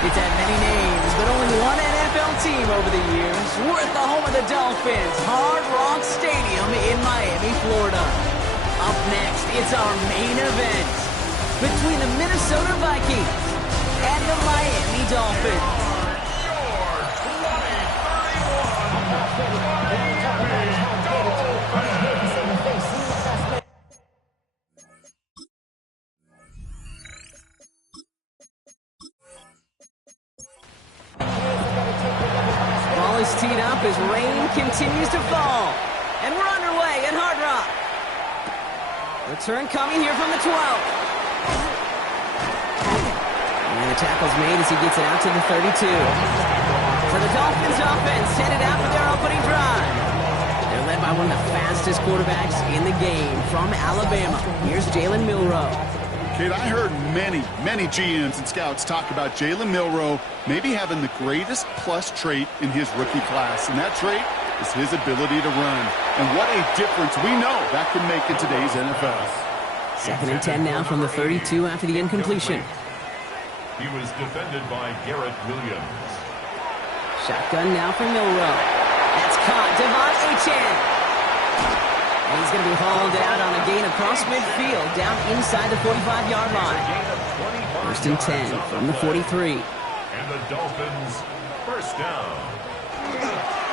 It's had many names, but only one NFL team over the years. We're at the home of the Dolphins, Hard Rock Stadium in Miami, Florida. Up next, it's our main event between the Minnesota Vikings and the Miami Dolphins. Ball is teed up as rain continues to fall. And we're underway at Hard Rock. Return coming here from the 12. And the tackle's made as he gets it out to the 32. So the Dolphins offense headed out for their opening drive. They're led by one of the fastest quarterbacks in the game from Alabama. Here's Jalen Milroe. Kid, I heard many GMs and scouts talk about Jalen Milroe maybe having the greatest plus trait in his rookie class, and that trait is his ability to run. And what a difference we know that can make in today's NFL. 2nd and 10 now from the 32 after the incompletion. He was defended by Garrett Williams. Shotgun now for Milroe. That's caught. Devon Achane. And he's going to be hauled out on a gain across midfield, down inside the 45-yard line. 1st and 10 from the 43. And the Dolphins first down.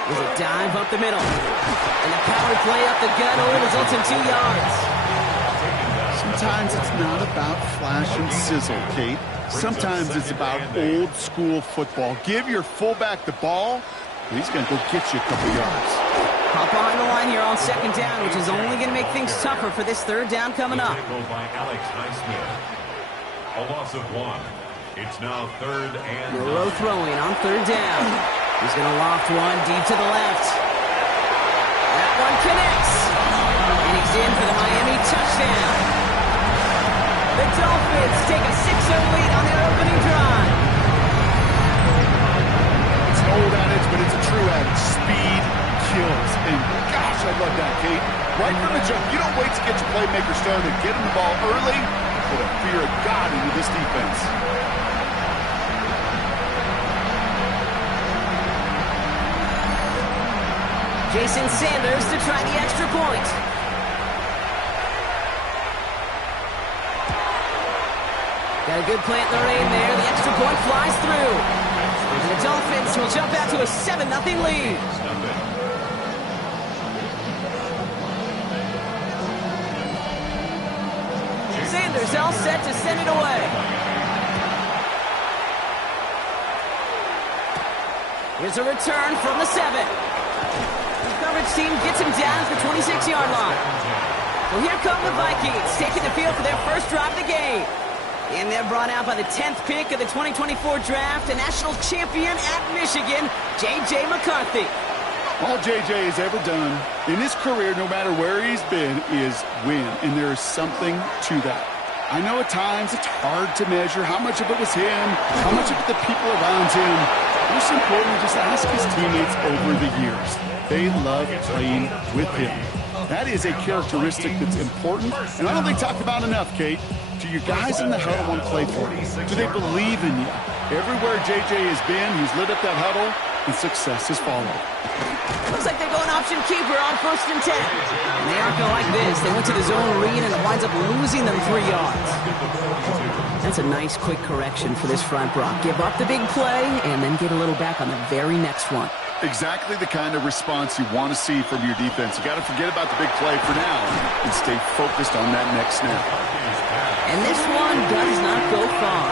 There's a dive up the middle. And the power play up the gut only results in 2 yards. Sometimes it's not about flash and sizzle, Kate. Sometimes it's about old school football. Give your fullback the ball, and he's going to go get you a couple yards. Hop behind the line here on 2nd down, which is only going to make things tougher for this 3rd down coming up. By Alex Highsmith. A loss of 1. It's now 3rd and Milroe throwing on 3rd down. He's going to loft one deep to the left. That one connects. And he's in for the Miami touchdown. The Dolphins take a 6-0 lead on their opening drive. It's an old adage, but it's a true adage. Speed kills. And gosh, I love that, Kate. Right from the jump, you don't wait to get your playmaker started. Get him the ball early. Put a fear of God into this defense. Jason Sanders to try the extra point. Got a good plant in the rain there. The extra point flies through. And the Dolphins will jump out to a 7-0 lead. Sanders all set to send it away. Here's a return from the 7. The coverage team gets him down at the 26-yard line. So here come the Vikings, taking the field for their first drive of the game. And they're brought out by the 10th pick of the 2024 draft, a national champion at Michigan, J.J. McCarthy. All J.J. has ever done in his career, no matter where he's been, is win. And there is something to that. I know at times it's hard to measure how much of it was him, how much of it the people around him. Most importantly, just ask his teammates over the years. They love playing with him. That is a characteristic that's important, and I don't think talked about enough, Kate. Do your guys in the huddle want to play for you? Do they believe in you? Everywhere JJ has been, he's lit up that huddle, and success has followed. Looks like they're going option keeper on 1st and 10. And they aren't going like this. They went to the zone read, and it winds up losing them 3 yards. That's a nice quick correction for this front, Brock. Give up the big play, and then get a little back on the very next one. Exactly the kind of response you want to see from your defense. You got to forget about the big play for now and stay focused on that next snap. And this one does not go far.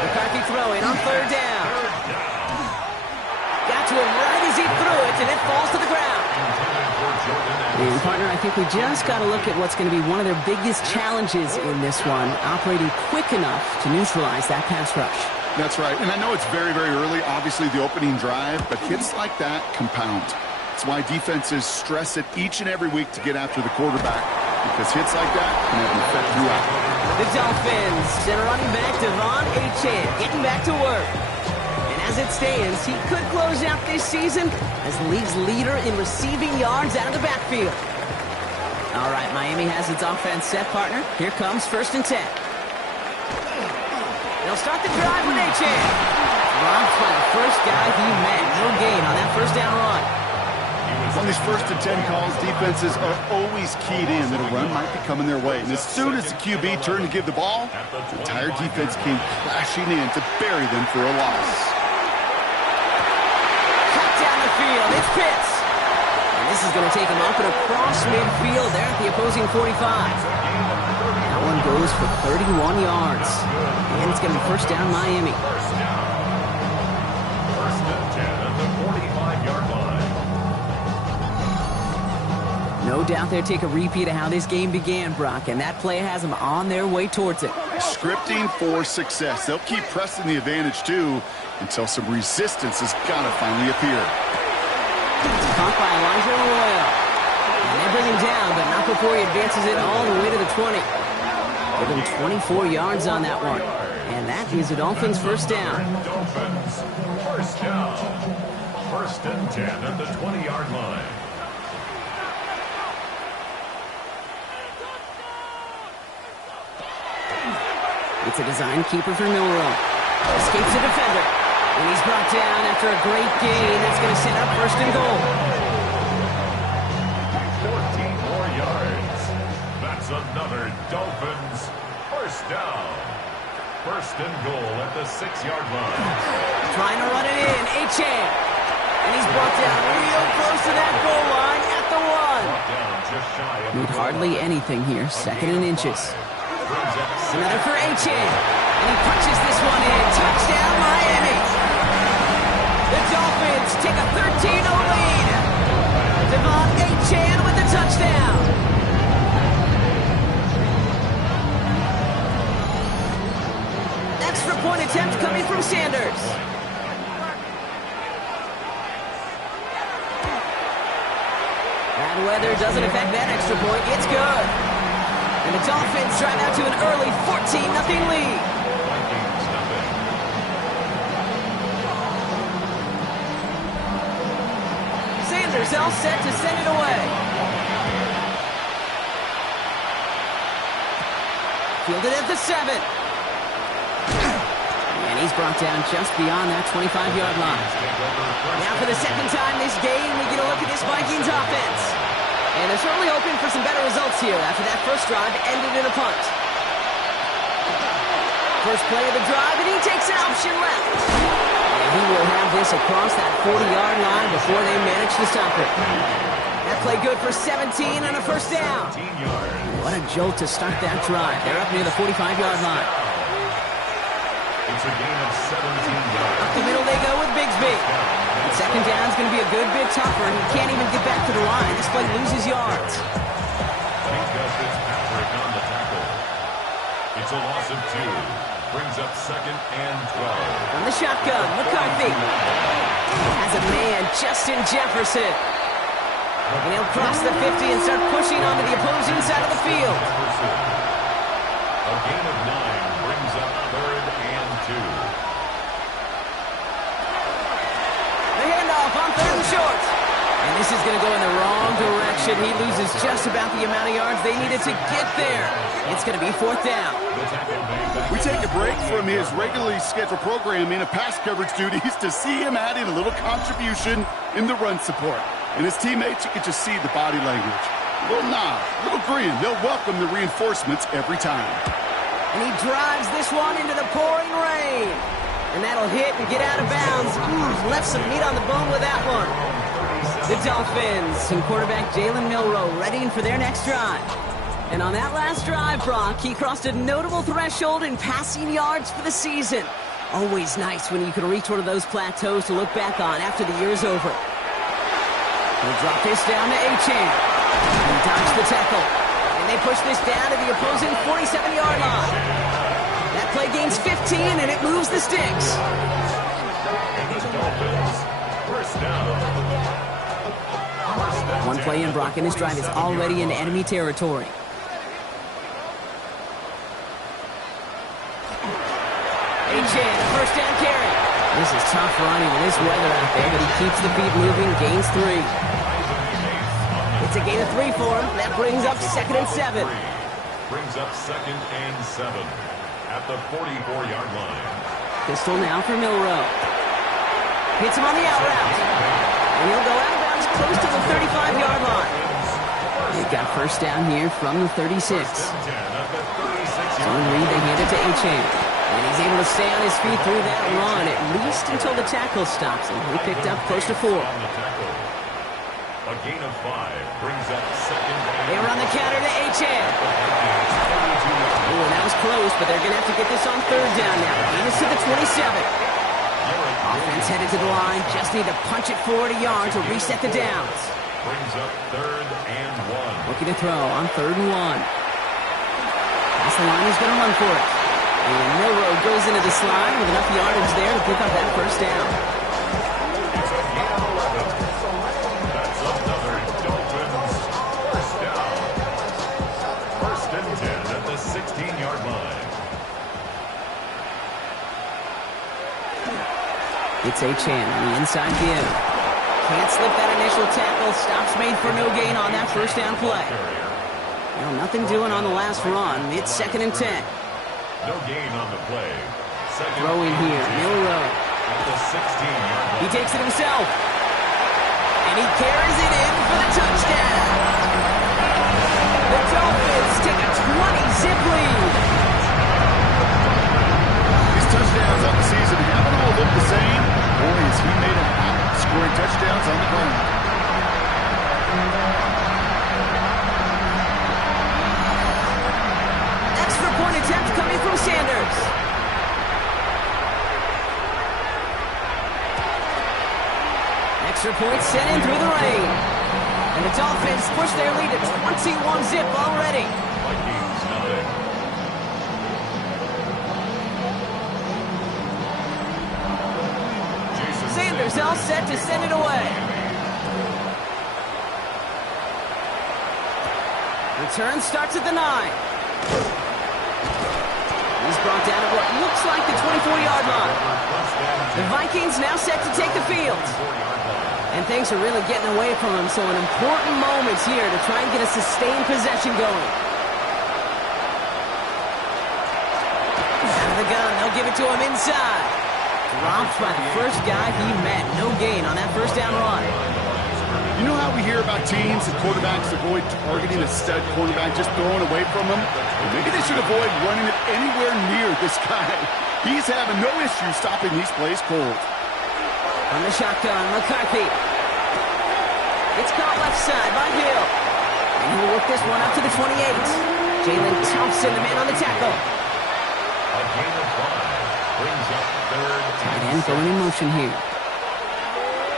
McCarthy throwing on 3rd down. Got to him right as he threw it, and it falls to the ground. And partner, I think we just got to look at what's going to be one of their biggest challenges in this one, operating quick enough to neutralize that pass rush. That's right, and I know it's very, very early, obviously the opening drive, but hits like that compound. That's why defenses stress it each and every week to get after the quarterback, because hits like that can have an effect throughout. The Dolphins send a running back, Devon Achane, getting back to work. And as it stands, he could close out this season as the league's leader in receiving yards out of the backfield. All right, Miami has its offense set, partner. Here comes 1st and 10. They'll start the drive with A-Chan. Dropped by the first guy he met. No gain on that first down run. On these 1st and 10 calls, defenses are always keyed in that a run might be coming their way. And as soon as the QB turned to give the ball, the entire defense came crashing in to bury them for a loss. Cut down the field. It's Pitts. And this is going to take him up and across midfield there at the opposing 45. That one goes for 31 yards. And it's going to be first down Miami. First and 10 at the 45-yard line. No doubt they'll take a repeat of how this game began, Brock, and that play has them on their way towards it. Scripting for success. They'll keep pressing the advantage, too, until some resistance has got to finally appear. It's caught by Elijah Arroyo. And they bring him down, but not before he advances it all the way to the 20. Give him 24 yards on that one. And that is the Dolphins' first down. Dolphins, first down. First and 10 at the 20-yard line. It's a design keeper for Milroe. Escapes the defender. And he's brought down after a great gain. That's going to set up first and goal. 14 more yards. That's another Dolphins first down. First and goal at the 6-yard line. Trying to run it in. A-Chan. And he's brought down real close to that goal line at the 1. Down just shy of Need hardly anything here. Second and inches. Another for A-Chan. And he punches this one in. Touchdown, Miami. The Dolphins take a 13-0 lead. Devon A-Chan with the touchdown. Extra point attempt coming from Sanders. Bad weather doesn't affect that extra point. It's good. And the Dolphins drive out to an early 14-0 lead. Sanders all set to send it away. Fielded at the 7. And he's brought down just beyond that 25-yard line. Now for the second time this game, we get a look at this Vikings offense. And they're certainly hoping for some better results here after that first drive ended in a punt. First play of the drive, and he takes an option left. And he will have this across that 40-yard line before they manage to stop it. That play good for 17 and a first down. What a jolt to start that drive. They're up near the 45-yard line. It's a gain of 17 yards. Up the middle they go with Bigsby. And second down is going to be a good bit tougher, and he can't even get back to the line. This play loses yards. Minka Fitzpatrick on the tackle. It's a loss of 2. Brings up second and 12. From the shotgun, McCarthy has a man, Justin Jefferson. And he'll cross the 50 and start pushing onto the opposing side of the field. A gain of 9 brings up third and 2. The handoff on third and short. And this is going to go in the wrong direction. He loses just about the amount of yards they needed to get there. It's going to be fourth down. We take a break from his regularly scheduled programming of pass coverage duties to see him add in a little contribution in the run support. And his teammates, you can just see the body language. A little nod, a little grin. They'll welcome the reinforcements every time. And he drives this one into the pouring rain. And that'll hit and get out of bounds. Left some meat on the bone with that one. The Dolphins and quarterback Jalen Milroe readying for their next drive. And on that last drive, Brock, he crossed a notable threshold in passing yards for the season. Always nice when you can reach one of those plateaus to look back on after the year's over. He'll drop this down to A-Chan. He dodged the tackle. And they push this down to the opposing 47-yard line. That play gains 15, and it moves the sticks. One play in, Brock, and this drive is already in enemy territory. A-Chan, first down carry. This is tough running in this weather out there, but he keeps the feet moving, gains 3. It's a gain of 3 for him. That brings up second and 7. Brings up second and 7. at the 44-yard line. Pistol now for Milroe. Hits him on the out route. And he'll go out of bounds close to the 35-yard line. They've got first down here from the 36. Zone read, they hand it to Achane. And he's able to stay on his feet through that run, at least until the tackle stops him. He picked up close to 4. A gain of 5 brings up second. They run the counter to Achane. Oh, that was close, but they're going to have to get this on third down now. Gain is to the 27. Offense headed to the line. Just need to punch it forward a yard to reset the downs. Brings up third and 1. Looking to throw on 3rd and 1. That's the line, he's going to run for it. And Milroe goes into the slide with enough yardage there to pick up that first down. It's a gain of 11. That's another Dolphins first down. First and 10 at the 16-yard line. It's Achane on the inside give. Can't slip that initial tackle. Stops made for no gain on that first down play. Well, nothing doing on the last run. It's 2nd and 10. No gain on the play. Second Throw in here, Milroe. at the 16-yard line. He takes it himself. And he carries it in for the touchdown. The Dolphins take a 20-zip lead. These touchdowns on the season haven't all looked the same. Boy, has he made a habit of scoring touchdowns on the ground. Extra point attempt coming from Sanders. Extra point sent in through the rain. And the Dolphins push their lead to 21-zip already. Vikings nothing. Sanders all set to send it away. Return starts at the 9. He's brought down at what looks like the 24-yard line. The Vikings now set to take the field. And things are really getting away from him, so an important moment here to try and get a sustained possession going. Out of the gun, they'll give it to him inside. Dropped by the first guy he met. No gain on that first down run. You know how we hear about teams and quarterbacks avoid targeting a stud quarterback, just throwing away from him? Well, maybe they should avoid running it anywhere near this guy. He's having no issue stopping these plays cold. On the shotgun, McCarthy. It's caught left side by Hill. And he'll work this one up to the 28. Jalen Thompson, the man on the tackle. A gain of 5 brings up third. Tight end going in motion here.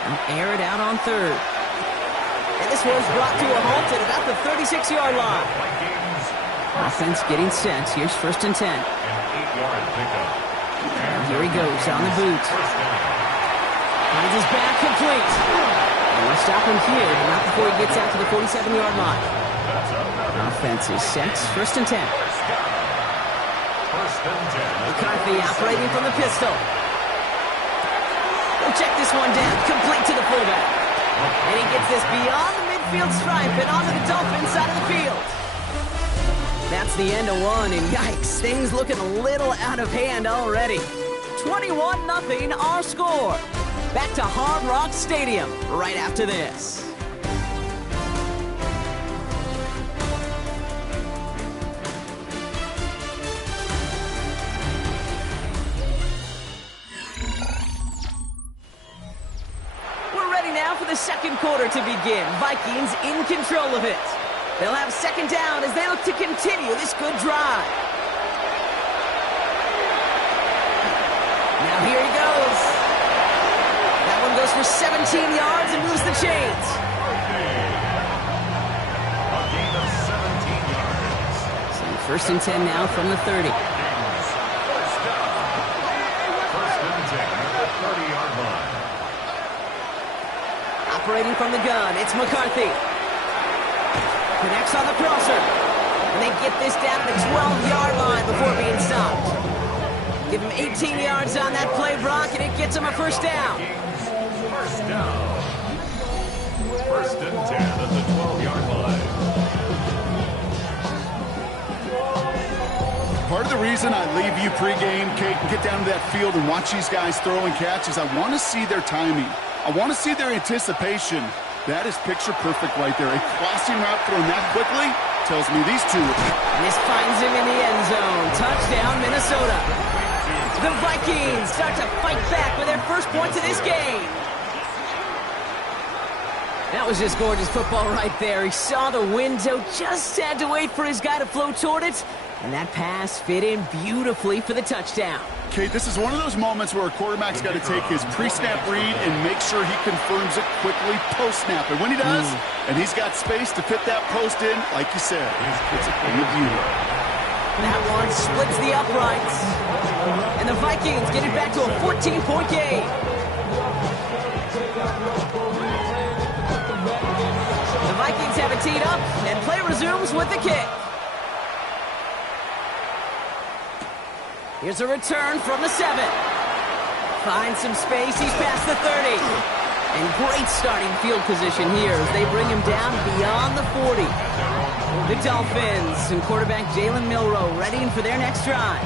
And air it out on 3rd. And this one's brought to a halt at about the 36-yard line. Vikings Offense getting set. Here's 1st and 10. an 8-yard pickup. And here he goes on the boot. First down. Finds his back complete. And we'll stop him here, but not before he gets out to the 47-yard line. That's another Offense is set. 1st and 10. first down. First and 10. McCarthy operating from the pistol. He'll check this one down, complete to the fullback. And he gets this beyond the midfield stripe and onto the Dolphins side of the field. That's the end of one, and yikes, things looking a little out of hand already. 21-0 our score. Back to Hard Rock Stadium right after this. We're ready now for the second quarter to begin. Vikings in control of it. They'll have second down as they look to continue this good drive. Now here he goes. That one goes for 17 yards and moves the chains. A gain of 17 yards. So 1st and 10 now from the 30. First down. First and 10 at the 30-yard line. Operating from the gun, it's McCarthy. Connects on the crosser. And they get this down to the 12-yard line before being stopped. Give him 18 yards on that play, Brock, and it gets him a first down. First down. First and 10 at the 12-yard line. Part Part of the reason I leave you pregame, Kate, and get down to that field and watch these guys throw and catch is I want to see their timing. I want to see their anticipation. That is picture perfect right there. A crossing route thrown that quickly tells me these two. This finds him in the end zone. Touchdown, Minnesota. The Vikings start to fight back with their first points of this game. That was just gorgeous football right there. He saw the window, just had to wait for his guy to float toward it, and that pass fit in beautifully for the touchdown. Kate, this is one of those moments where a quarterback's got to take his pre-snap read and make sure he confirms it quickly post-snap. And when he does, and he's got space to fit that post in, like you said, it's a thing of beauty. That one splits the uprights. And the Vikings get it back to a 14-point game. The Vikings have it teed up, and play resumes with the kick. Here's a return from the 7. Finds some space, he's past the 30. And great starting field position here as they bring him down beyond the 40. The Dolphins and quarterback Jalen Milroe readying for their next drive.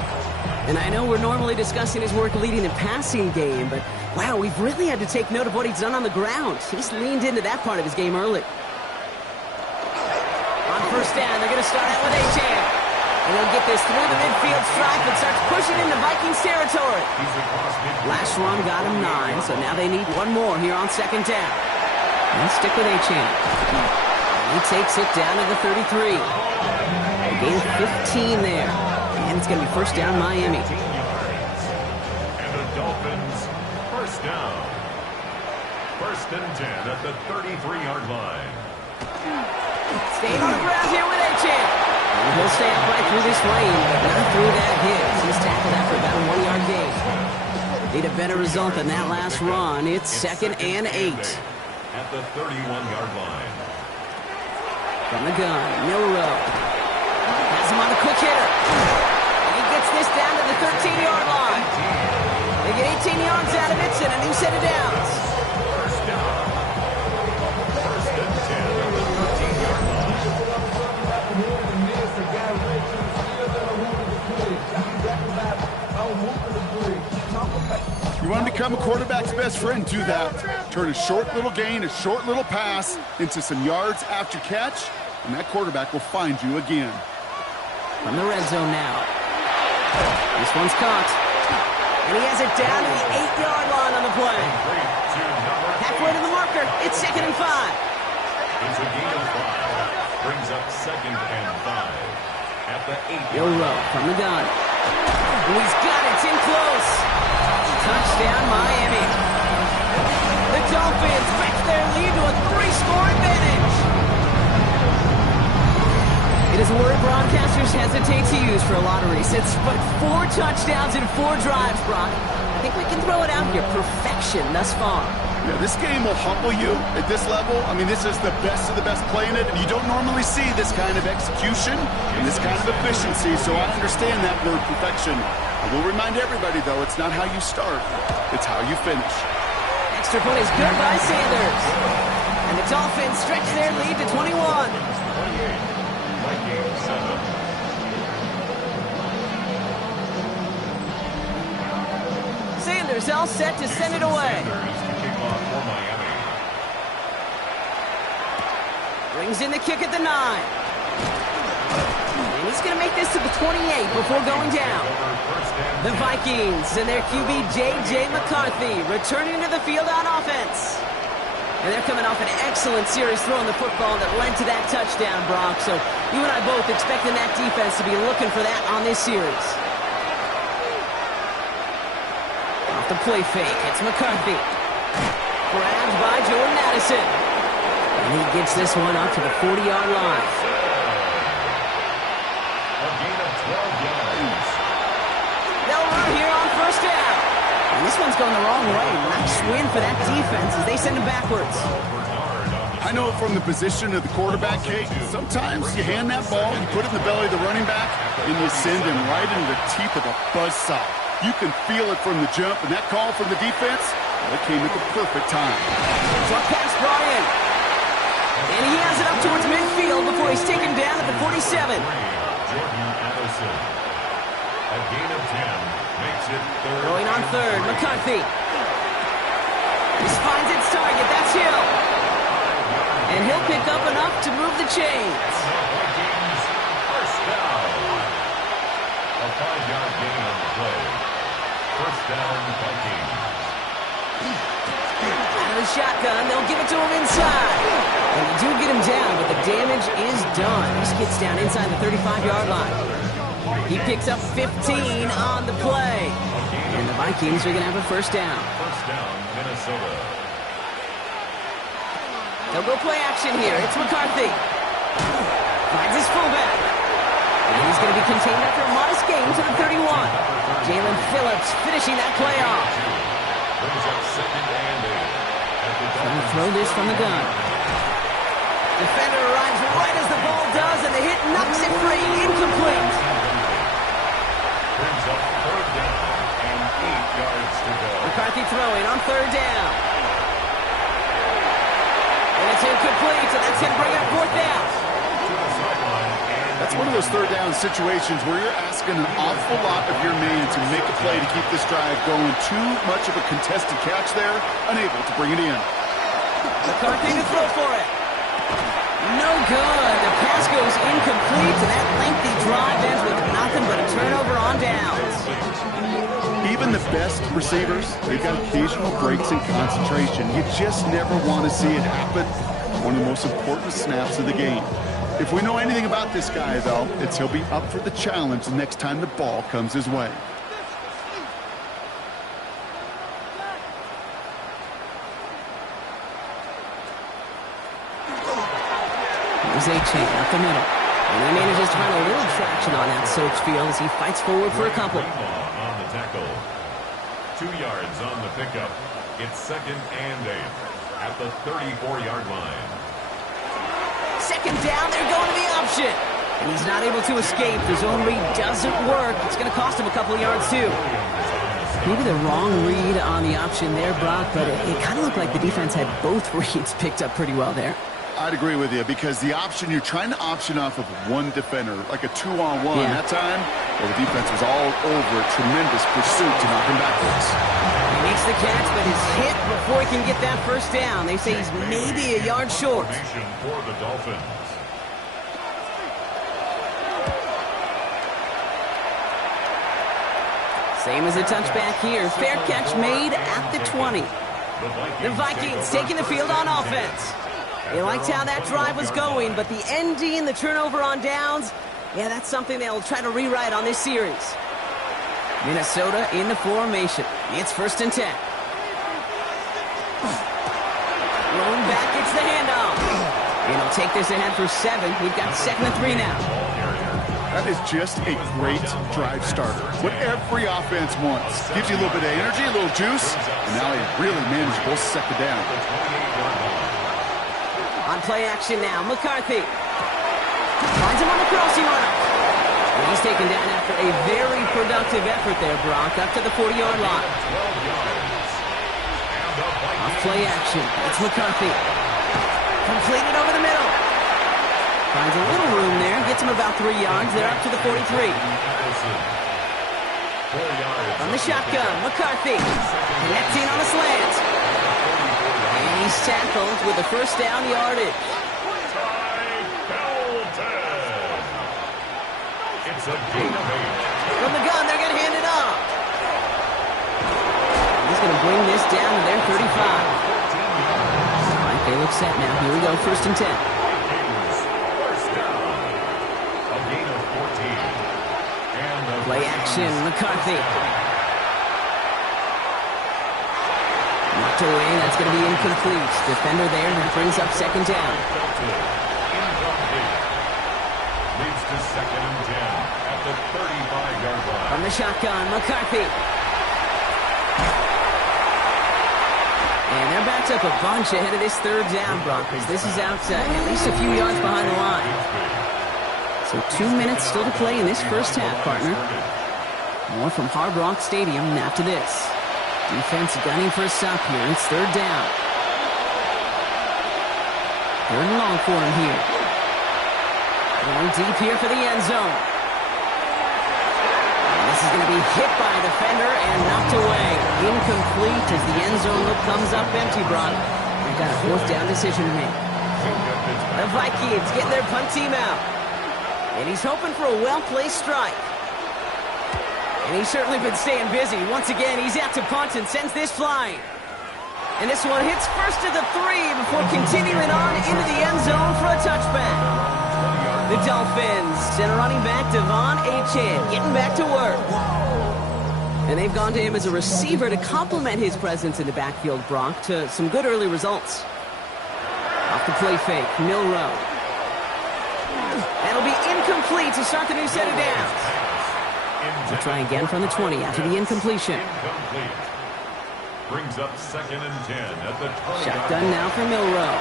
And I know we're normally discussing his work leading the passing game, but wow, we've really had to take note of what he's done on the ground. He's leaned into that part of his game early. On first down, they're going to start out with A-Chan. And they'll get this through the midfield stripe and starts pushing into Vikings territory. Last run got him 9, so now they need one more here on second down. And stick with A-Chan. He takes it down to the 33. A gain of 15 there. And it's going to be first down Miami. 15 yards. And the Dolphins first down. First and 10 at the 33-yard line. Staying on the ground here with A-Chan. He'll stay upright through this lane, but not through that hit. He's tackled after about a 1-yard gain. Need a better result than that last run. It's second and 8. At the 31-yard line. From the gun, Milroe. Has him on a quick hitter. And he gets this down to the 13-yard line. They get 18 yards out of it and a new set of downs. First down. First and 10 at the 13-yard line. You want to become a quarterback's best friend, do that. Turn a short little gain, a short little pass into some yards after catch, and that quarterback will find you again. From the red zone now. This one's caught. And he has it down to the 8-yard line on the play. Halfway to the marker. It's second and 5. It's a gain of 5. Brings up second and 5. At the 8-yard line. Milroe from the gun. And he's got it. It's in close. Touchdown, Miami. The Dolphins stretch their lead to a 3-score advantage. It is a word broadcasters hesitate to use for a lottery. It's but 4 touchdowns in 4 drives, Brock. I think we can throw it out here. Perfection thus far. Yeah, this game will humble you at this level. I mean, this is the best of the best playing it, and you don't normally see this kind of execution and this kind of efficiency, so I understand that word perfection. I will remind everybody, though, it's not how you start, it's how you finish. Extra point is good by Sanders. And the Dolphins stretch their lead to 21. 28. Vikings 7. Sanders all set to send it away. For Miami. Brings in the kick at the 9. And he's going to make this to the 28 before going down. The Vikings and their QB J.J. McCarthy returning to the field on offense. And they're coming off an excellent series throwing the football that led to that touchdown, Brock. So you and I both expecting that defense to be looking for that on this series. Off the play fake, it's McCarthy. Grabbed by Jordan Addison. And he gets this one up to the 40-yard line. A gain of 12 yards. They'll run here on first down. And this one's going the wrong way. Nice win for that defense as they send him backwards. I know from the position of the quarterback, Kate, sometimes you hand that ball, you put it in the belly of the running back, and you send him right into the teeth of a buzzsaw. You can feel it from the jump, and that call from the defense, well, it came at the perfect time. Drop pass brought in. And he has it up towards midfield before he's taken down at the 47. Jordan Addison. A gain of 10 makes it third. Going on third, McCarthy. He finds its target. That's Hill. And he'll pick up enough to move the chains. Vikings, first down. A 5-yard gain on the play. First down, Vikings. Out of the shotgun, they'll give it to him inside. And they do get him down, but the damage is done. This gets down inside the 35-yard line. He picks up 15 on the play. And the Vikings are going to have a first down. First down, Minnesota. They'll go play action here. It's McCarthy. Finds his fullback. And he's going to be contained after a modest gain to the 31. Jalen Phillips finishing that play off. Brings up second and 8. Going to throw this from the gun. Defender arrives right as the ball does, and the hit knocks it free. Incomplete. Brings up third down and 8 yards to go. McCarthy throwing on third down. And it's incomplete, so that's going to bring up fourth down. To the sideline, and That's one of those third down situations where you're asking an awful lot of your man to make a play to keep this drive going. Too much of a contested catch there, unable to bring it in. McCarthy to throw for it. No good. The pass goes incomplete, and that lengthy drive ends with nothing but a turnover on downs. Even the best receivers, they've got occasional breaks in concentration. You just never want to see it happen. One of the most important snaps of the game. If we know anything about this guy, though, it's he'll be up for the challenge the next time the ball comes his way. Here's A-Chain up the middle. And he manages to find a little traction on that Soaps field as he fights forward for a couple. Greenlaw on the tackle. 2 yards on the pickup. It's second and 8 at the 34-yard line. Second down, they're going to the option. And he's not able to escape. The zone read doesn't work. It's going to cost him a couple of yards, too. Maybe the wrong read on the option there, Brock, but it kind of looked like the defense had both reads picked up pretty well there. I'd agree with you because the option, you're trying to option off of one defender, like a 2-on-1 that time. Well, the defense was all over a tremendous pursuit to knock him backwards. He makes the catch, but is hit before he can get that first down. They say he's maybe a yard short. Formation for the Dolphins. Same as a touchback here. Fair catch made at the 20. The Vikings taking the field on offense. They liked how that drive was going, but the ending, the turnover on downs, yeah, that's something they'll try to rewrite on this series. Minnesota in the formation. It's first and 10. Rolling back, it's the handoff. And he'll take this ahead for 7. We've got 2nd and 3 now. That is just a great drive starter. What every offense wants. Gives you a little bit of energy, a little juice, and now a really manageable second down. On play action now, McCarthy. Finds him on the crossing route. And he's taken down after a very productive effort there, Brock, up to the 40-yard line. Off play action, it's McCarthy. Completed over the middle. Finds a little room there, gets him about 3 yards. They're up to the 43. From the shotgun, McCarthy. Connecting on a slant. And he's tackled with the first down yardage. It's a gain of 8. From the gun, they're going to hand it off. He's going to bring this down to their 35. All right, they look set now. Here we go, first and 10. First down. A gain of 14. And a Play action, McCarthy. Knocked away, that's going to be incomplete. Defender there, that brings up second down. Leads to second and 10 at the 35-yard line. From the shotgun, McCarthy. And they're backed up a bunch ahead of this third down, Broncos. This is out at least a few yards behind the line. So 2 minutes still to play in this first half, partner. More from Hard Rock Stadium after this. Defense gunning for a stop here. It's third down. Third and long for him here. Going deep here for the end zone. And this This is going to be hit by a defender and knocked away. Incomplete as the end zone look comes up empty, Brock. They've got a fourth down decision to make. The Vikings getting their punt team out. And he's hoping for a well-placed strike. And he's certainly been staying busy. Once again, he's out to punt and sends this flying. And this one hits first to the 3 before continuing on into the end zone for a touchback. The Dolphins send a running back, Devon Achane, getting back to work. And they've gone to him as a receiver to complement his presence in the backfield, Brock, to some good early results. Off the play fake, Milroe. That'll be incomplete to start the new set of downs. They'll try again from the 20 after the incompletion. Brings up 2nd and 10 at the 20. Shotgun now for Milroe.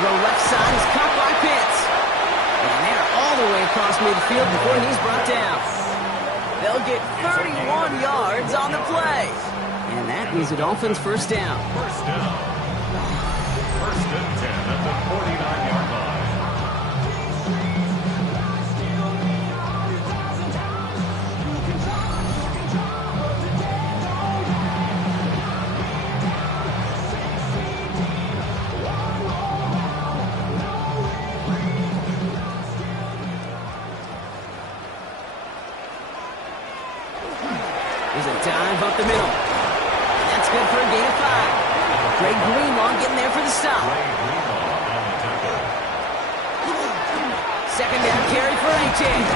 The left side is caught by Pitts. And they're all the way across midfield before he's brought down. They'll get 31 yards on the play. And that is a Dolphins first down. First down. 1st and 10 at the 49-yard line. There's a dive up the middle. And that's good for a gain of 5. Greg Greenlaw getting there for the stop. Second down carry for Achane.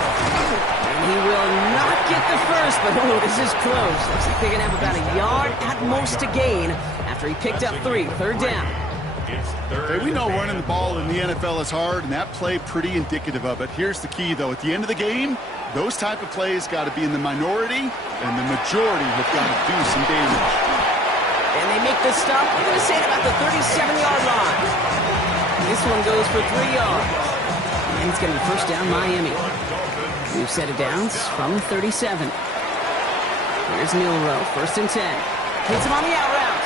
And he will not get the first, but oh, this is close. Looks like they're going to have about a yard at most to gain after he picked up 3. Third down. Hey, we know running the ball in the NFL is hard, and that play pretty indicative of it. Here's the key, though. At the end of the game, those type of plays got to be in the minority, and the majority have got to do some damage. And they make the stop, I'm going to say, about the 37-yard line. This one goes for 3 yards. And it's going to be first down Miami. New set of downs from 37. Here's Milroe, 1st and 10. Hits him on the out route.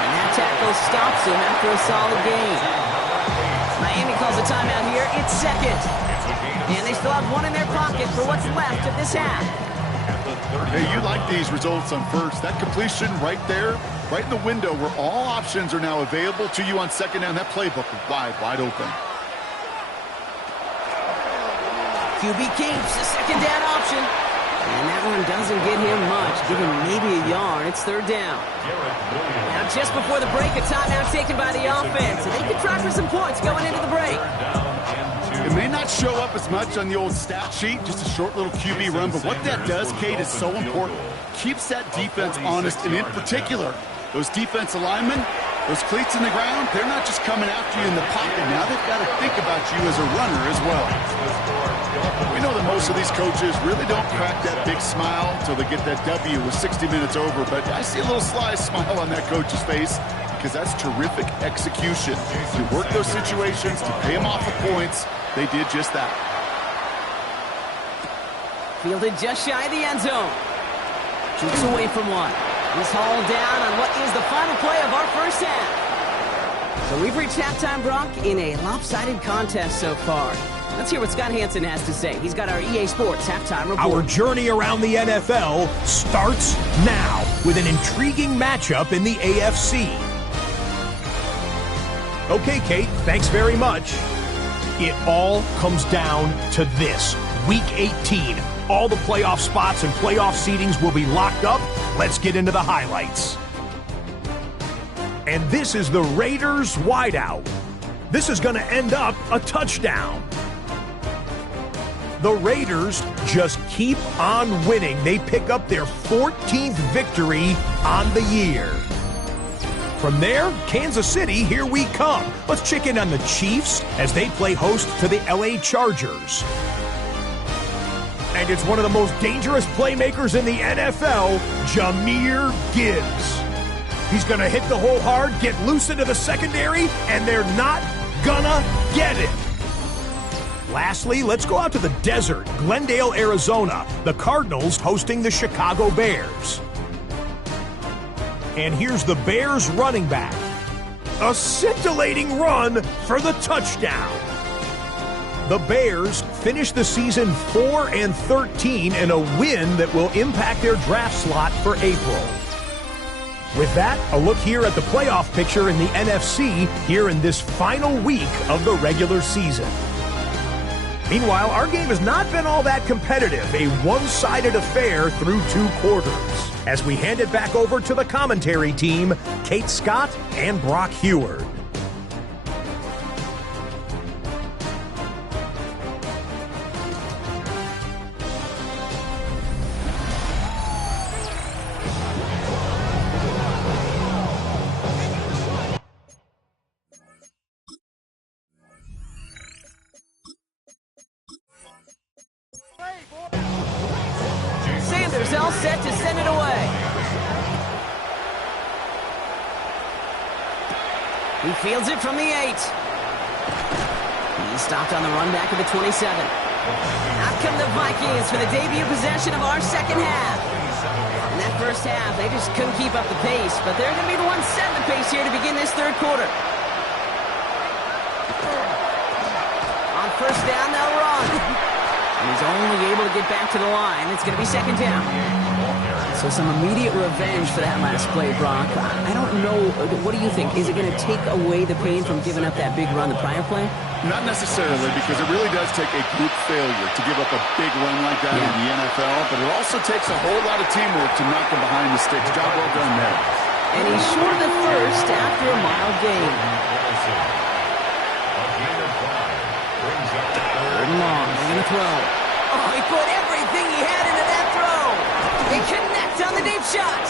And that tackle stops him after a solid gain. Miami calls a timeout here. It's 2nd. And they still have 1 in their pocket for what's left of this half. Hey, you like these results on first. That completion right there, right in the window where all options are now available to you on 2nd down. That playbook is wide open. QB keeps the 2nd down option. And that one doesn't get him much. Give him maybe a yard. It's 3rd down. Now, just before the break, a timeout taken by the offense. And they can try for some points going into the break. It may not show up as much on the old stat sheet, just a short little QB run, but what that does, Kate, is so important. Keeps that defense honest, and in particular, those defensive linemen, those cleats in the ground, they're not just coming after you in the pocket now. They've got to think about you as a runner as well. We know that most of these coaches really don't crack that big smile until they get that W with 60 minutes over, but I see a little sly smile on that coach's face because that's terrific execution. To work those situations, to pay them off with points, they did just that. Fielded just shy of the end zone. Shoots away from one. He's hauled down on what is the final play of our first half. So we've reached halftime, Brock, in a lopsided contest so far. Let's hear what Scott Hansen has to say. He's got our EA Sports halftime report. Our journey around the NFL starts now with an intriguing matchup in the AFC. Okay, Kate, thanks very much. It all comes down to this. Week 18. All the playoff spots and playoff seedings will be locked up. Let's get into the highlights. And this is the Raiders wideout. This is going to end up a touchdown. The Raiders just keep on winning. They pick up their 14th victory on the year. From there, Kansas City, here we come. Let's check in on the Chiefs as they play host to the LA Chargers. And it's one of the most dangerous playmakers in the NFL, Jahmyr Gibbs. He's going to hit the hole hard, get loose into the secondary, and they're not gonna get it. Lastly, let's go out to the desert, Glendale, Arizona. The Cardinals hosting the Chicago Bears. And here's the Bears running back. A scintillating run for the touchdown. The Bears finish the season 4-13 in a win that will impact their draft slot for April. With that, a look here at the playoff picture in the NFC here in this final week of the regular season. Meanwhile, our game has not been all that competitive, a one-sided affair through 2 quarters. As we hand it back over to the commentary team, Kate Scott and Brock Heward. Sanders all set to send it away. He fields it from the 8. He stopped on the run back of the 27. Out come the Vikings for the debut possession of our second half. In that first half, they just couldn't keep up the pace, but they're going to be the ones setting the pace here to begin this third quarter. On first down, they'll run. And he's only able to get back to the line. It's going to be second down. So some immediate revenge for that last play, Brock. I don't know. What do you think? Is it going to take away the pain from giving up that big run the prior play? Not necessarily, because it really does take a group failure to give up a big run like that in the NFL, but it also takes a whole lot of teamwork to knock him behind the sticks. Job well done there. And he's short of the first after a mild gain. Third and long. They're going to throw. Oh, he put everything he had into that throw. They connect on the deep shot.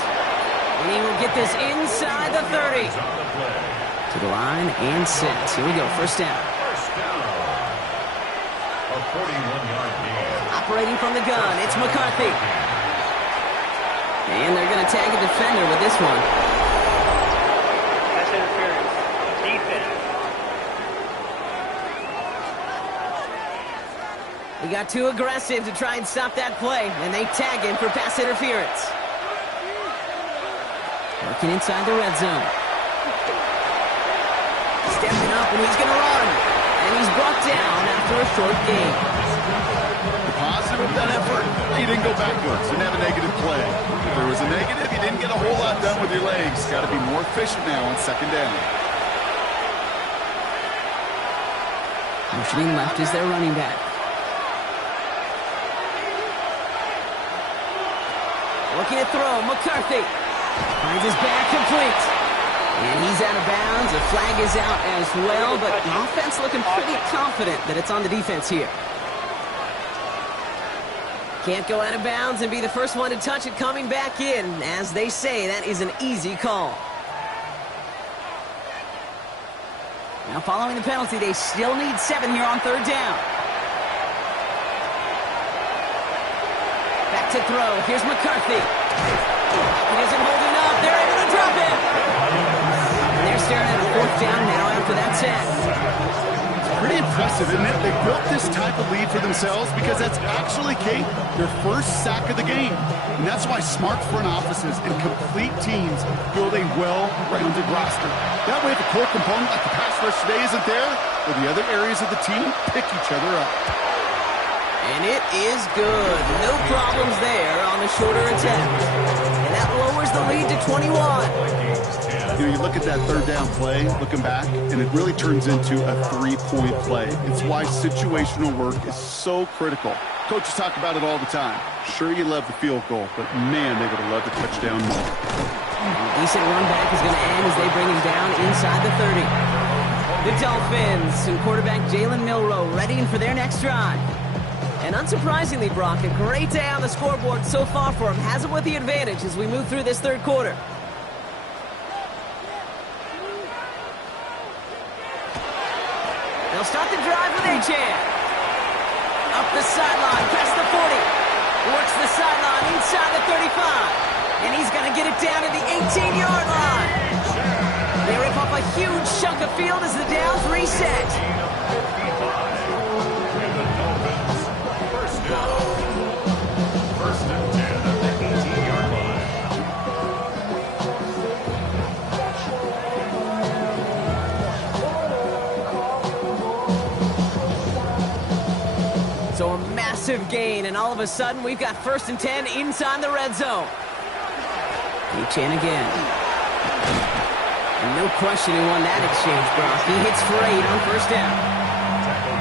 And he will get this inside the 30. To the line and set. Here we go. First down. A 41-yard gain. Operating from the gun, it's McCarthy. And they're going to tag a defender with this one. Pass interference. Defense. He got too aggressive to try and stop that play, and they tag him for pass interference. Working inside the red zone. Stepping up, and he's going to run. And he's brought down after a short gain. The positive of that effort, he didn't go backwards. Didn't have a negative play. If there was a negative, you didn't get a whole lot done with your legs. Got to be more efficient now on second down. Motioning left is their running back. Looking to throw, McCarthy finds his back complete. And he's out of bounds. A flag is out as well, but the offense looking pretty confident that it's on the defense here. Can't go out of bounds and be the first one to touch it coming back in. As they say, that is an easy call. Now following the penalty, they still need 7 here on third down. Back to throw. Here's McCarthy. He isn't holding up. They're able to drop it. And they're staring at a fourth down now after that sack. Pretty impressive, isn't it? They built this type of lead for themselves because that's actually, Kate, their first sack of the game. And that's why smart front offices and complete teams build a well-rounded roster. That way, if a core component like the pass rush today isn't there, well, the other areas of the team pick each other up. And it is good. No problems there on the shorter attempt. And that lowers the lead to 21. You know, you look at that third down play, looking back, and it really turns into a 3-point play. It's why situational work is so critical. Coaches talk about it all the time. Sure, you love the field goal, but man, they would have loved a touchdown more. A decent run back is going to end as they bring him down inside the 30. The Dolphins and quarterback Jalen Milroe readying for their next drive. And unsurprisingly, Brock, a great day on the scoreboard so far for him. Has him with the advantage as we move through this third quarter. They'll start the drive with Achan. Up the sideline, past the 40. Works the sideline inside the 35. And he's going to get it down to the 18-yard line. They rip up a huge chunk of field as the downs reset. So a massive gain, and all of a sudden, we've got 1st and 10 inside the red zone. Achane again. And no question he won that exchange, Brock. He hits for 8 on 1st down.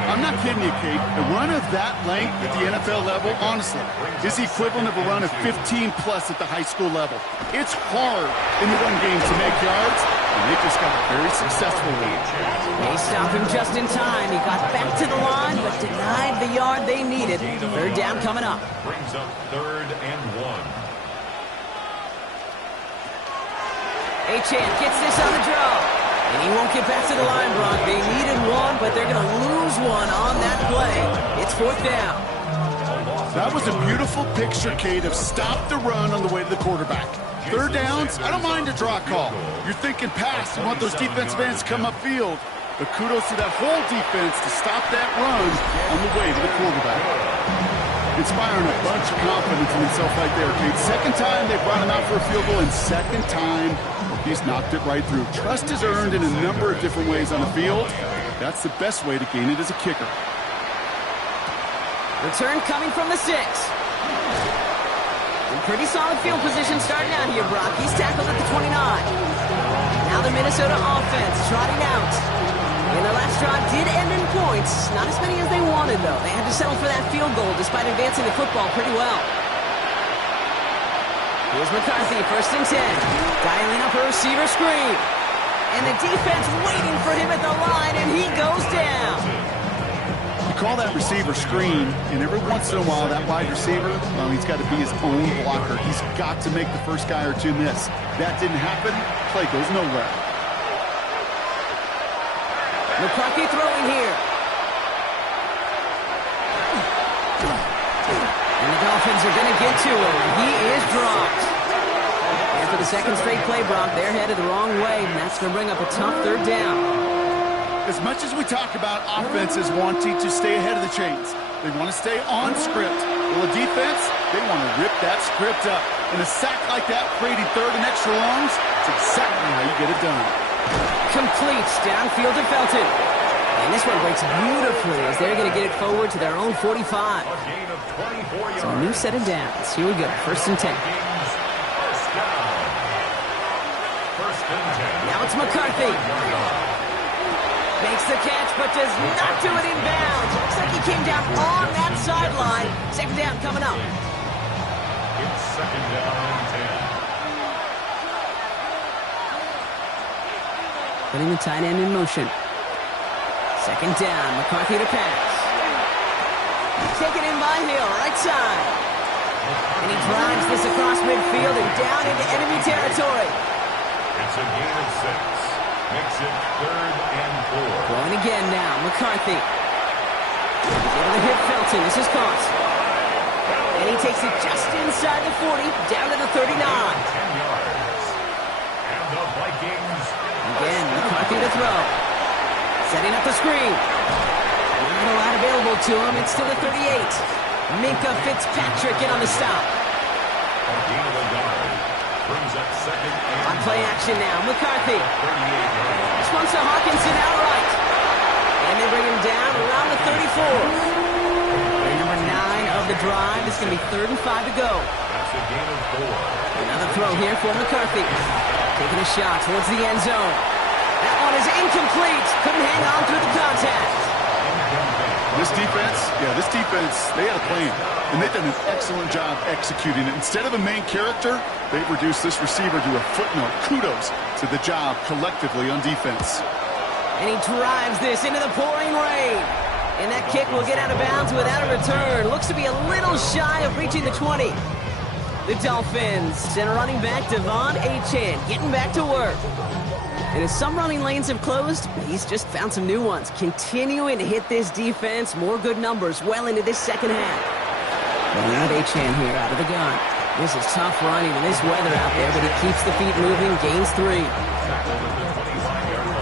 I'm not kidding you, Kate. A run of that length at the NFL level, honestly, is the equivalent of a run of 15-plus at the high school level. It's hard in the run game to make yards, and they just got a very successful one. They stopped him just in time. He got back to the line, but denied the yard they needed. 3rd down coming up. Brings up 3rd and 1. Achane gets this on the draw. And he won't get back to the line, Brock. They needed one, but they're going to lose one on that play. It's 4th down. That was a beautiful picture, Kate, of stop the run on the way to the quarterback. 3rd downs, I don't mind a draw call. You're thinking pass. You want those defensive ends to come upfield. But kudos to that whole defense to stop that run on the way to the quarterback. Inspiring a bunch of confidence in himself right there, Kate. 2nd time they brought him out for a field goal, and 2nd time he's knocked it right through. Trust is earned in a number of different ways on the field. That's the best way to gain it as a kicker. Return coming from the 6. In pretty solid field position starting out here, Brock. He's tackled at the 29. Now the Minnesota offense trotting out. And their last drive did end in points. Not as many as they wanted, though. They had to settle for that field goal despite advancing the football pretty well. Here's McCarthy, 1st and 10. Dialing up a receiver screen. And the defense waiting for him at the line, and he goes down. You call that receiver screen, and every once in a while, that wide receiver, well, he's got to be his own blocker. He's got to make the first guy or two miss. That didn't happen. Play goes nowhere. McCarthy throwing here. And the Dolphins are going to get to him. He is dropped. And for the 2nd straight play, Brock, they're headed the wrong way, and that's going to bring up a tough 3rd down. As much as we talk about offenses wanting to stay ahead of the chains, they want to stay on script. Well, the defense, they want to rip that script up. And a sack like that, creating 3rd and extra longs, it's exactly how you get it done. Completes downfield to Felton. And this one breaks beautifully as they're going to get it forward to their own 45. A gain of 24 yards. So a new set of downs. Here we go. 1st and 10. First down. 1st and 10. Now it's McCarthy. Makes the catch, but does not do it in bounds. Looks like he came down on that sideline. 2nd down coming up. It's 2nd down and 10. Putting the tight end in motion. 2nd down, McCarthy to pass. Taken in by Hill, right side. And he drives this across midfield and down into enemy territory. It's a gain of 6. Makes it 3rd and 4. Going again now, McCarthy. He's able to hit Felton. This is caught. And he takes it just inside the 40, down to the 39. 10 yards. And the Vikings. Again, McCarthy to throw. Setting up the screen. Not a lot available to him. It's still at 38. Minka Fitzpatrick in on the stop. A gain of a yard. Brings up 2nd and On play action now, McCarthy. 38 yards. This one's to Hawkinson outright. And they bring him down around the 34. Play number 9 of the drive. It's going to be 3rd and 5 to go. That's a gain of 4. Another throw here for McCarthy. Taking a shot towards the end zone. That one is incomplete. Couldn't hang on through the contact. This defense, they had a plan. And they've done an excellent job executing it. Instead of a main character, they've reduced this receiver to a footnote. Kudos to the job collectively on defense. And he drives this into the pouring rain. And that kick will get out of bounds without a return. Looks to be a little shy of reaching the 20. The Dolphins and running back Devon Achane getting back to work. And as some running lanes have closed, he's just found some new ones. Continuing to hit this defense, more good numbers well into this 2nd half. Running with Achane here out of the gun. This is tough running in this weather out there, but he keeps the feet moving, gains 3.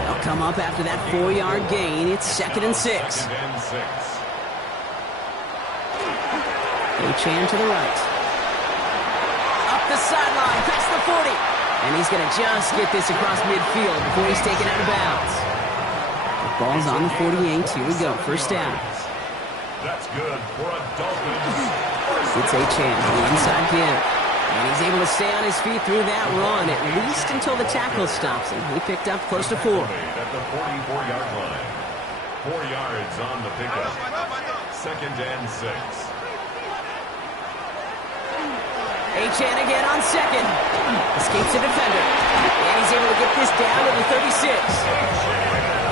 They'll come up after that 4-yard gain. It's 2nd and 6. Achane to the right. Up the sideline, past the 40. And he's going to just get this across midfield before he's taken out of bounds. The ball's on the 48. Here we go. 1st down. That's good for a Dolphins. It's Achane, the inside give. And he's able to stay on his feet through that run, at least until the tackle stops him. He picked up close to 4. At the 44-yard line. 4 yards on the pickup. 2nd and 6. Achane again on 2nd. Escapes the defender. And he's able to get this down to the 36.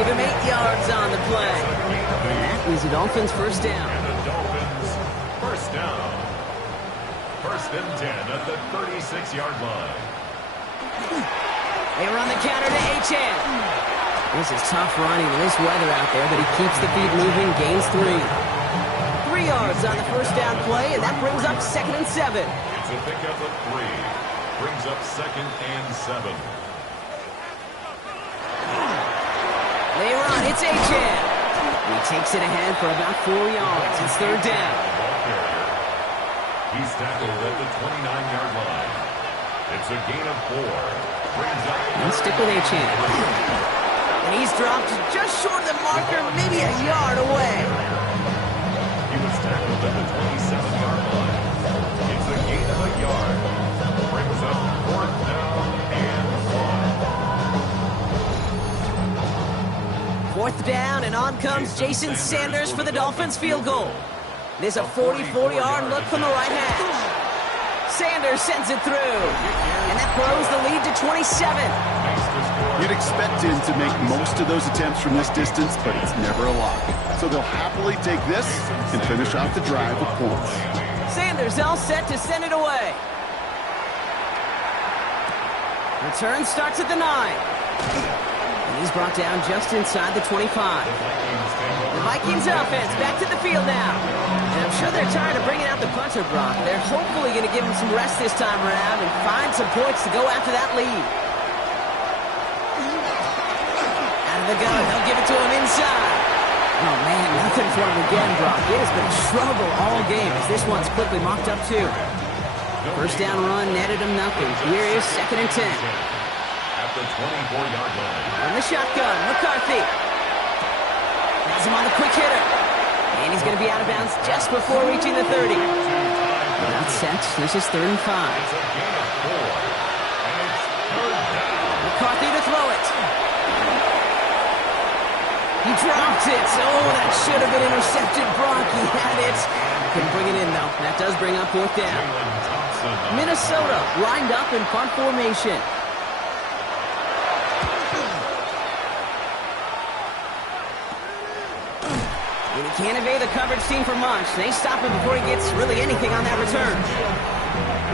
Give him 8 yards on the play. And that is the Dolphins' first down. And the Dolphins first down. 1st and 10 at the 36-yard line. They run the counter to Achane. This is tough running in this weather out there, but he keeps the feet moving, gains 3. 3 yards on the first down play, and that brings up 2nd and 7. It's a pickup of 3. Brings up 2nd and 7. They run, it's Achane. He takes it ahead for about 4 yards. It's 3rd down. He's tackled at the 29-yard line. It's a gain of 4. Brings up. Let's stick with Achane. And he's dropped just short of the marker, maybe a yard away. He was tackled at the 27-yard line. It's a gain of a yard. Brings up 4th down and 1. 4th down, and on comes Jason Sanders for the Dolphins field goal. There's a 44-yard look from the right hash. Sanders sends it through, and that grows the lead to 27. You'd expect him to make most of those attempts from this distance, but it's never a lock. So they'll happily take this and finish off the drive with points. Sanders all set to send it away. Return starts at the 9. And he's brought down just inside the 25. The Vikings offense back to the field now. And I'm sure they're tired of bringing out the punter, Brock. They're hopefully going to give him some rest this time around and find some points to go after that lead. The gun, they'll give it to him inside. Oh man, nothing for him again, Brock. It has been a struggle all game as this one's quickly mocked up too. First down run netted him nothing. Here is 2nd and 10. At the 24-yard line. From the shotgun, McCarthy has him on the quick hitter, and he's going to be out of bounds just before reaching the 30. Without sets, this is 3rd and 5. It's a gain of 4. And it's 3rd down. McCarthy to throw it. He dropped it. Oh, that should have been intercepted. Brock, he had it. Couldn't bring it in, though. That does bring up 4th down. Minnesota lined up in punt formation. And he can't evade the coverage team for much. They stop him before he gets really anything on that return.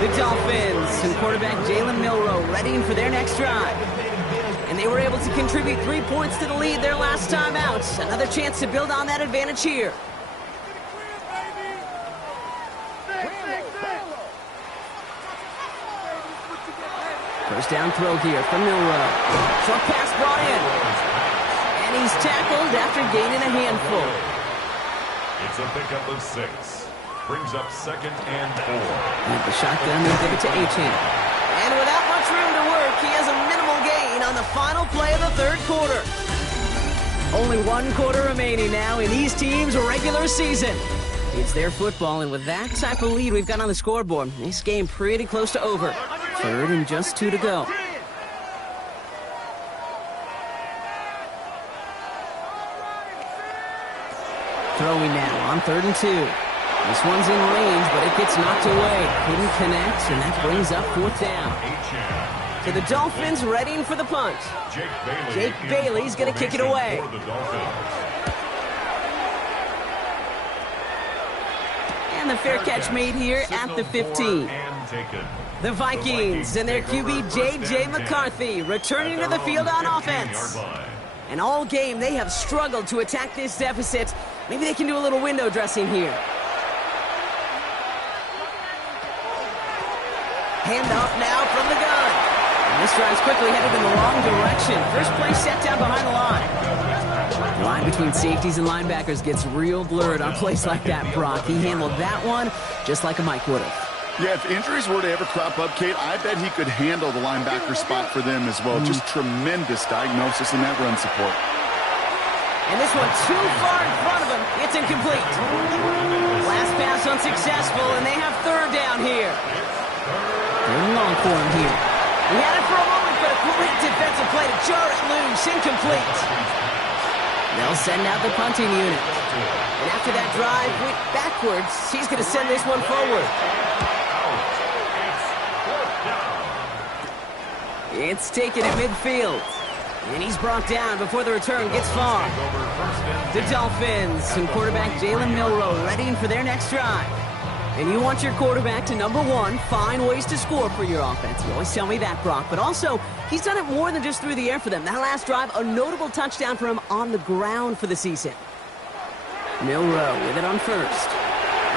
The Dolphins and quarterback Jalen Milroe readying for their next drive. And they were able to contribute 3 points to the lead their last time out. Another chance to build on that advantage here. First down throw here from Milroe. Short pass brought in. And he's tackled after gaining a handful. It's a pickup of 6. Brings up 2nd and 4. And the shotgun will give it to Achane. And without much room to work, he has a minimal gain on the final play of the 3rd quarter. Only 1 quarter remaining now in these teams' regular season. It's their football, and with that type of lead we've got on the scoreboard, this game pretty close to over. 3rd and just 2 to go. Throwing now on 3rd and 2. This one's in range, but it gets knocked away. Couldn't connect, and that brings up 4th down. To the Dolphins, readying for the punt. Jake Bailey's going to kick it away. And the fair catch made here at the 15. The Vikings and their QB J.J. McCarthy returning to the field on offense. And all game, they have struggled to attack this deficit. Maybe they can do a little window dressing here. Hand off now from the gun. And this drive's quickly headed in the wrong direction. First play set down behind the line. The line between safeties and linebackers gets real blurred on plays like that, Brock. He handled that one just like a Mike would have. Yeah, if injuries were to ever crop up, Kate, I bet he could handle the linebacker spot for them as well. Just tremendous diagnosis in that run support. And this one too far in front of him. It's incomplete. Last pass unsuccessful, and they have third down here. Third and long for him here. He had it for a moment, but a great defensive play to jar it loose. Incomplete. They'll send out the punting unit. And after that drive went backwards, he's going to send this one forward. It's taken at midfield. And he's brought down before the return gets far. The Dolphins and quarterback Jalen Milroe readying for their next drive. And you want your quarterback to, number one, find ways to score for your offense. You always tell me that, Brock. But also, he's done it more than just through the air for them. That last drive, a notable touchdown for him on the ground for the season. Milroe with it on first.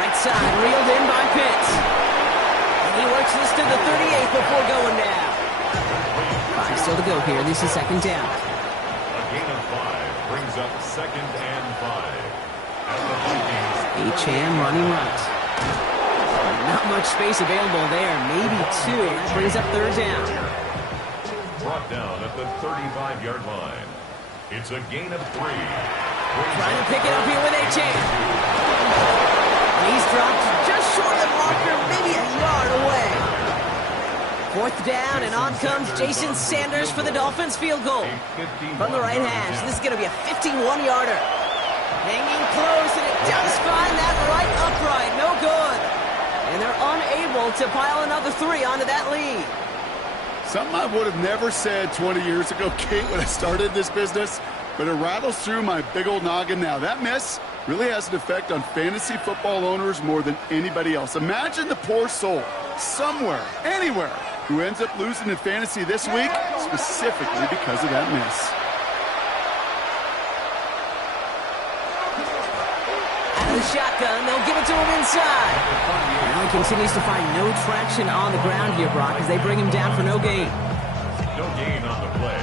Right side, reeled in by Pitts. And he works this to the 38 before going down. 5 still to go here. This is second down. A gain of 5 brings up 2nd and 5. H.M. running right. Not much space available there. Maybe 2. That brings up third down. Brought down at the 35-yard line. It's a gain of 3. Trying to pick it up here with H.M. He's dropped just short of the marker, maybe a yard away. Fourth down, and on comes Jason Sanders for the Dolphins field goal. From the right hash, this is going to be a 51-yarder. Hanging close, and it does find that right upright. No good. And they're unable to pile another 3 onto that lead. Something I would have never said 20 years ago, Kate, when I started this business, but it rattles through my big old noggin now. That miss really has an effect on fantasy football owners more than anybody else. Imagine the poor soul somewhere, anywhere, who ends up losing in fantasy this week, specifically because of that miss. Out of the shotgun, they'll give it to him inside. Now he continues to find no traction on the ground here, Brock, as they bring him down for no gain. No gain on the play.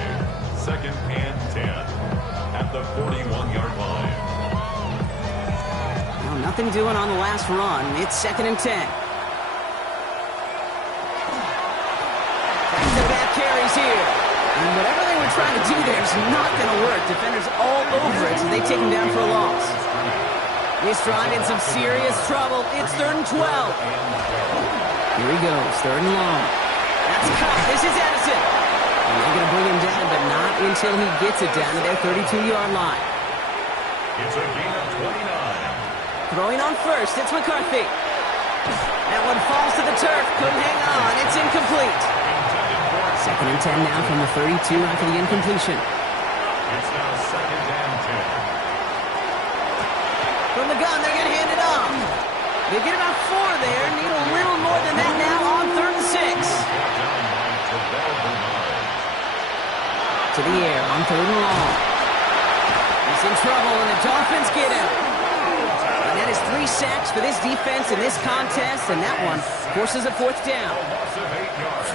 2nd and 10 at the 41-yard line. Well, nothing doing on the last run. It's 2nd and 10. Back-to-back carries here. And whatever they were trying to do there is not going to work. Defenders all over it, so they take him down for a loss. This drive in some serious trouble. It's 3rd and 12. Here he goes, 3rd and long. That's caught. This is Edison. And they're going to bring him down, but not until he gets it down to their 32-yard line. It's a gain of 29. Throwing on first, it's McCarthy. That one falls to the turf. Couldn't hang on. It's incomplete. 2nd and 10 now from the 32 after the incompletion. It's now 2nd and 10. From the gun, they're going to hand it off. They get about 4 there. Need a little more than that now on 3rd and 6. To the air on 3rd and long. He's in trouble, and the Dolphins get him. And that is 3 sacks for this defense in this contest, and that one forces a 4th down.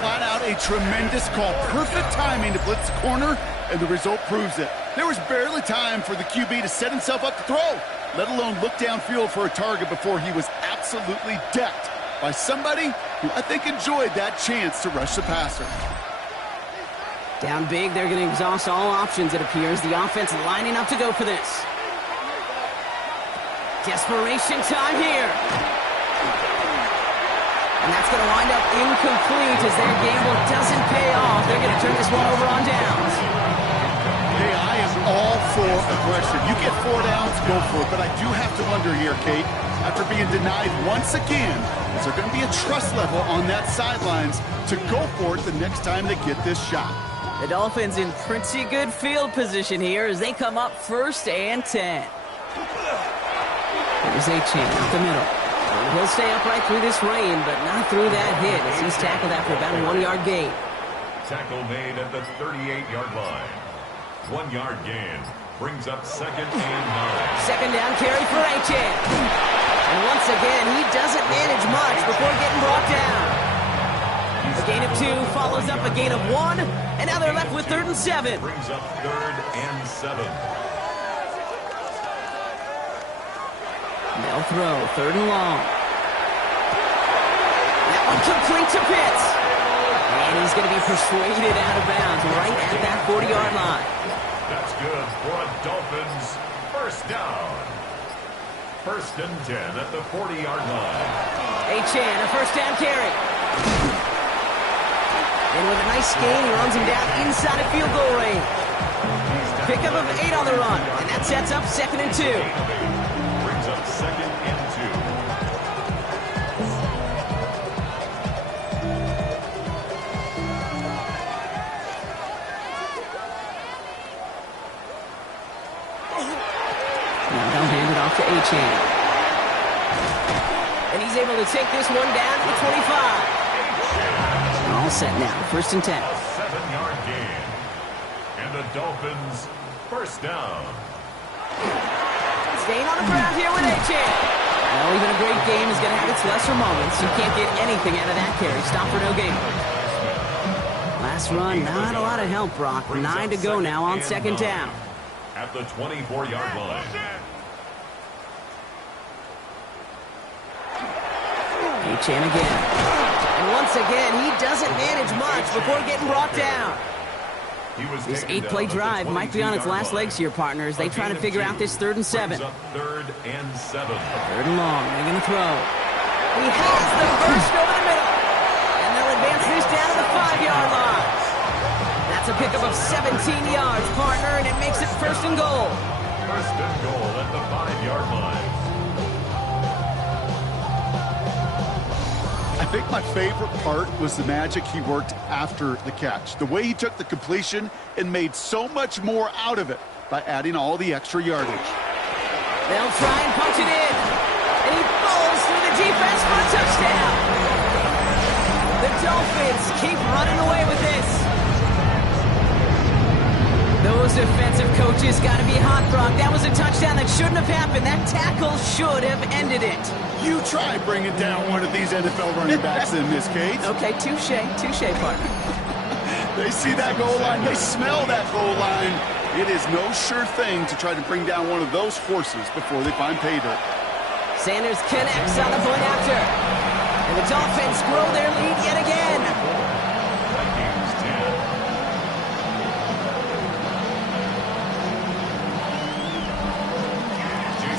Flat out a tremendous call. Perfect timing to blitz the corner, and the result proves it. There was barely time for the QB to set himself up to throw, let alone look downfield for a target before he was absolutely decked by somebody who I think enjoyed that chance to rush the passer. Down big, they're going to exhaust all options, it appears. The offense lining up to go for this. Desperation time here. And that's going to wind up incomplete as their gamble doesn't pay off. They're going to turn this one over on downs. Hey, I am all for aggression. You get 4 downs, go for it. But I do have to wonder here, Kate, after being denied once again, is there going to be a trust level on that sidelines to go for it the next time they get this shot? The Dolphins in pretty good field position here as they come up 1st and 10. There's H.M. up the middle. He'll stay upright through this rain, but not through that hit as he's tackled after about a 1-yard gain. Tackle made at the 38-yard line. 1-yard gain brings up 2nd and 9. 2nd down carry for H.M. And once again, he doesn't manage much before getting brought down. A gain of 2 follows up a gain of 1, and now they're left with 3rd and 7. Brings up 3rd and 7. They'll throw 3rd and long. That one complete to Pitts. And he's going to be persuaded out of bounds right at that 40-yard line. That's good for a Dolphins first down. 1st and 10 at the 40-yard line. Achane, a first down carry. And with a nice gain, he runs him down inside of field goal range. Pickup of 8 on the run, and that sets up 2nd and 2. Brings up 2nd and 2. Now they'll hand it off to Achane. And he's able to take this one down to the 25. All set now, 1st and 10. 7-yard gain. And the Dolphins first down. Staying on the ground here with Achane. Well, even a great game is going to have its lesser moments. You can't get anything out of that carry. Stop for no gain. Last run, not a lot of help, Brock. 9 to go now on 2nd down. At the 24-yard line. Achane again. And once again, he doesn't manage much before getting brought down. This 8-play drive might be on its last legs here, partners. They try to figure out this 3rd and 7. 3rd and 7. 3rd and long. They're going to throw. He has the burst over the middle. And they'll advance this down to the 5-yard line. That's a pickup of 17 yards, partner, and it makes it 1st and goal. 1st and goal at the 5-yard line. I think my favorite part was the magic he worked after the catch. The way he took the completion and made so much more out of it by adding all the extra yardage. They'll try and punch it in. And he falls through the defense for a touchdown. The Dolphins keep running away with this. Those defensive coaches got to be hot, Brock. That was a touchdown that shouldn't have happened. That tackle should have ended it. You try bringing down one of these NFL running backs in this case. Okay, touche, partner. They see that goal line. They smell that goal line. It is no sure thing to try to bring down one of those horses before they find pay dirt. Sanders connects on the point after. And the Dolphins grow their lead yet again.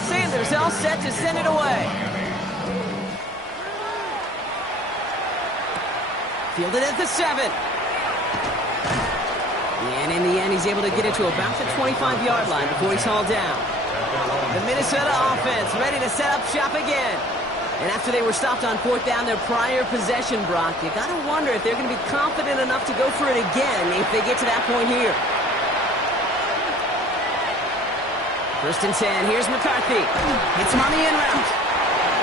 Sanders all set to send it away. Fielded at the 7. And in the end, he's able to get it to about the 25-yard line before he's hauled down. The Minnesota offense ready to set up shop again. And after they were stopped on 4th down their prior possession, Brock, you got to wonder if they're going to be confident enough to go for it again if they get to that point here. 1st and 10. Here's McCarthy. Hits him on the in route.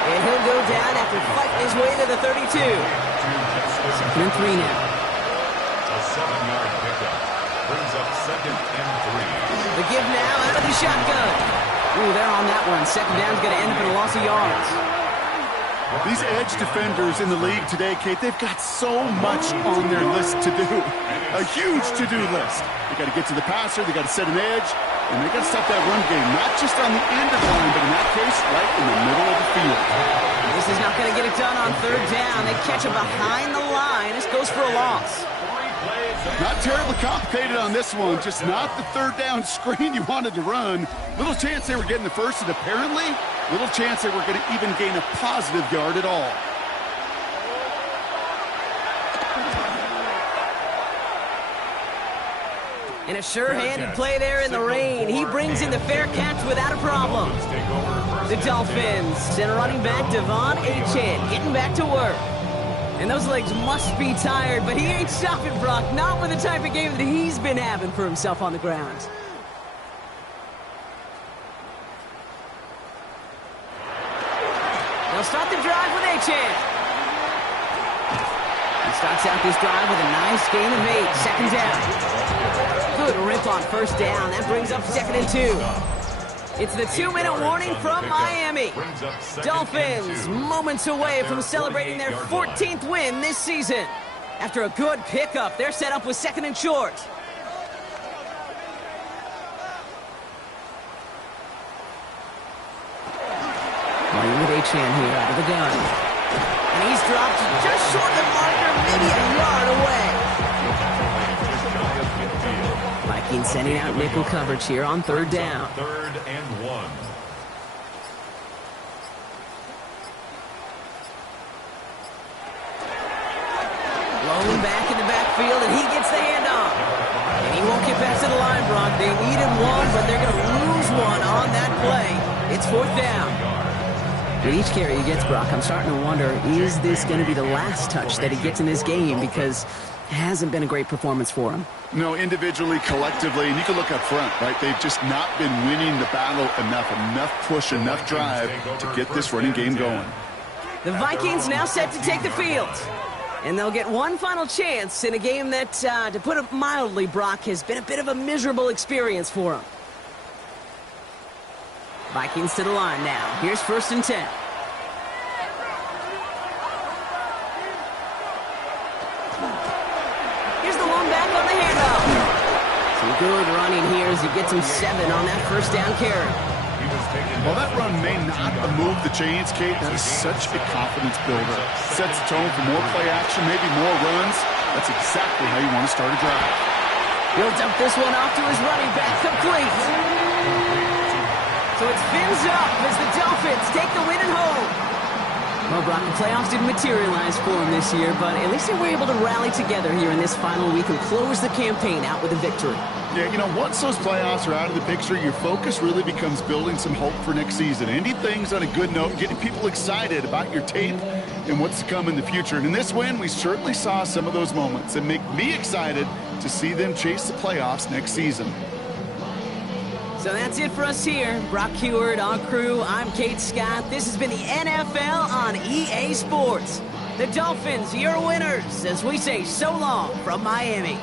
And he'll go down after fighting his way to the 32. 2nd and 3 now. A 7-yard pickup. Brings up 2nd and 3. The give now out of the shotgun. Ooh, they're on that one. 2nd down's going to end up in a loss of yards. These edge defenders in the league today, Kate, they've got so much on their list to do. A huge to-do list. They got to get to the passer, they got to set an edge, and they got to stop that run game, not just on the end of the line, but in that case, right in the middle of the field. This is not going to get it done on 3rd down. They catch him behind the line. This goes for a loss. Not terribly complicated on this one, just not the 3rd down screen you wanted to run. Little chance they were getting the first, and apparently, little chance they were going to even gain a positive yard at all. And a sure-handed play there in the rain. He brings in the fair catch without a problem. The Dolphins and running back Devon Achane getting back to work. And those legs must be tired, but he ain't stopping, Brock. Not with the type of game that he's been having for himself on the ground. They'll start the drive with Achane. He starts out this drive with a nice gain of 8. 2nd down. Good rip on 1st down. That brings up 2nd and 2. It's the 2-minute warning from Miami. Dolphins moments away from celebrating their 14th win this season. After a good pickup, they're set up with 2nd and short. Playing with Achane here out of the gun. And he's dropped just short of the marker, maybe a yard away. Vikings sending out nickel coverage here on third down. 3rd and 1. Blown back in the backfield, and he gets the handoff. And he won't get past the line, Brock. They needed one, but they're going to lose one on that play. It's 4th down. With each carry he gets, Brock, I'm starting to wonder, is this going to be the last touch that he gets in this game? Because it hasn't been a great performance for him. No, individually, collectively, and you can look up front, right? They've just not been winning the battle enough push, enough drive to get this running game going. The Vikings now set to take the field. And they'll get one final chance in a game that, to put it mildly, Brock, has been a bit of a miserable experience for them. Vikings to the line now. Here's 1st and 10. Here's the one back on the handoff. Some good running here as he gets him 7 on that 1st down carry. While that run may not have moved the chains, Kate, that is such a confidence builder. Sets the tone for more play action, maybe more runs. That's exactly how you want to start a drive. He'll dump this one off to his running back, complete. So it's fins up as the Dolphins take the win at home. Well, Brock, the playoffs didn't materialize for them this year, but at least they were able to rally together here in this final week and close the campaign out with a victory. Yeah, you know, once those playoffs are out of the picture, your focus really becomes building some hope for next season. Ending things on a good note, getting people excited about your tape and what's to come in the future. And in this win, we certainly saw some of those moments that make me excited to see them chase the playoffs next season. So that's it for us here. Brock Heward, our crew, I'm Kate Scott. This has been the NFL on EA Sports. The Dolphins, your winners, as we say so long from Miami.